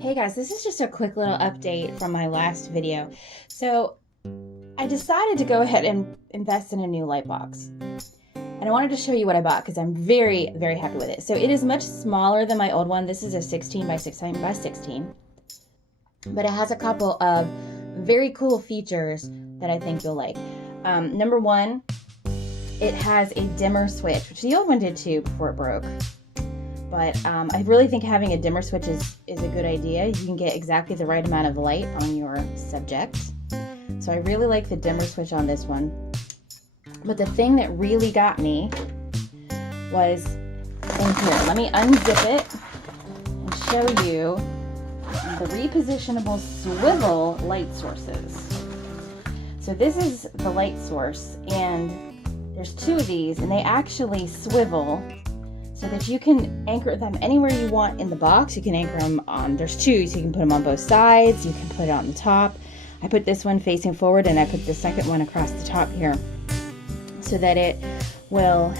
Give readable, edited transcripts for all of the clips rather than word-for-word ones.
Hey guys, this is just a quick little update from my last video. So I decided to go ahead and invest in a new Lightbox. And I wanted to show you what I bought because I'm very, very happy with it. So it is much smaller than my old one. This is a 16 by 16 by 16. But it has a couple of very cool features that I think you'll like. Number one, it has a dimmer switch, which the old one did too before it broke. But I really think having a dimmer switch is a good idea. You can get exactly the right amount of light on your subject. So I really like the dimmer switch on this one. But the thing that really got me was in here. Let me unzip it and show you the repositionable swivel light sources. So this is the light source, and there's two of these, and they actually swivel so that you can anchor them anywhere you want in the box. You can anchor them on, there's two, so you can put them on both sides. You can put it on the top. I put this one facing forward, and I put the second one across the top here so that it will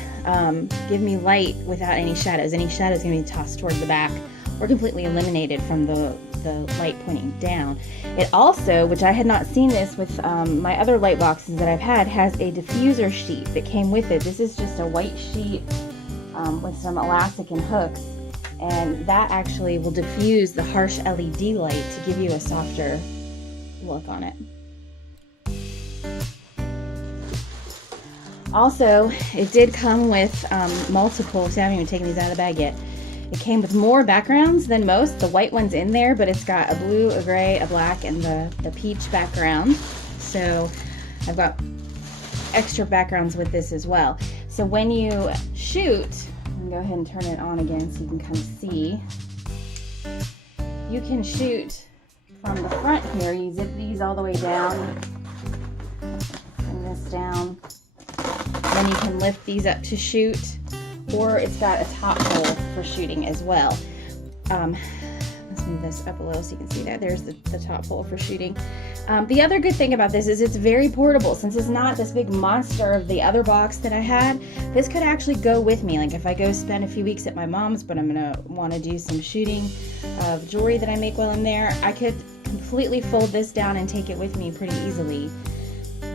give me light without any shadows. Any shadows going to be tossed toward the back or completely eliminated from the light pointing down. It also, which I had not seen this with my other light boxes that I've had, has a diffuser sheet that came with it. This is just a white sheet with some elastic and hooks, and that actually will diffuse the harsh LED light to give you a softer look on it. Also, it did come with multiple, see I haven't even taken these out of the bag yet. It came with more backgrounds than most. The white one's in there, but it's got a blue, a gray, a black, and the peach background. So I've got extra backgrounds with this as well. So when you shoot, I'm gonna go ahead and turn it on again so you can kind of see. You can shoot from the front here. You zip these all the way down, bring this down. Then you can lift these up to shoot, or it's got a top hole for shooting as well. Let's move this up a little so you can see that. There's the top hole for shooting. The other good thing about this is it's very portable. Since it's not this big monster of the other box that I had, this could actually go with me. Like if I go spend a few weeks at my mom's, but I'm gonna want to do some shooting of jewelry that I make while I'm there, I could completely fold this down and take it with me pretty easily.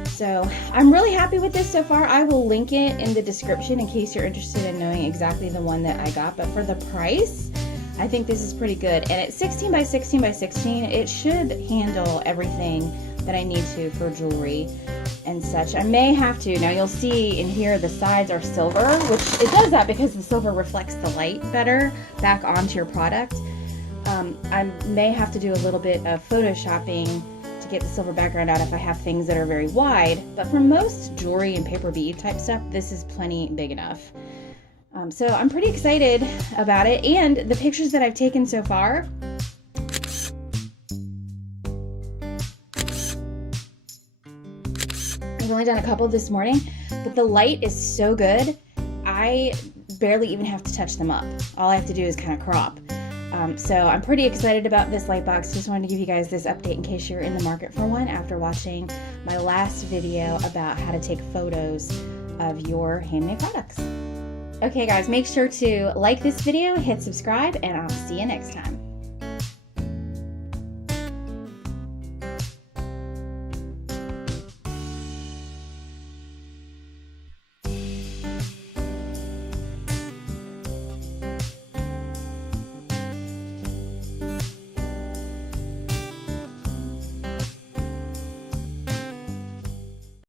So I'm really happy with this so far. I will link it in the description in case you're interested in knowing exactly the one that I got. But for the price, I think this is pretty good. And at 16 by 16 by 16, it should handle everything that I need to for jewelry and such. I may have to, now you'll see in here the sides are silver, which it does that because the silver reflects the light better back onto your product. I may have to do a little bit of photoshopping to get the silver background out if I have things that are very wide, but for most jewelry and paper bead type stuff, this is plenty big enough. So I'm pretty excited about it, and the pictures that I've taken so far, I've only done a couple this morning, but the light is so good, I barely even have to touch them up. All I have to do is kind of crop. So I'm pretty excited about this Lightbox. Just wanted to give you guys this update in case you're in the market for one after watching my last video about how to take photos of your handmade products. Okay guys, make sure to like this video, hit subscribe, and I'll see you next time.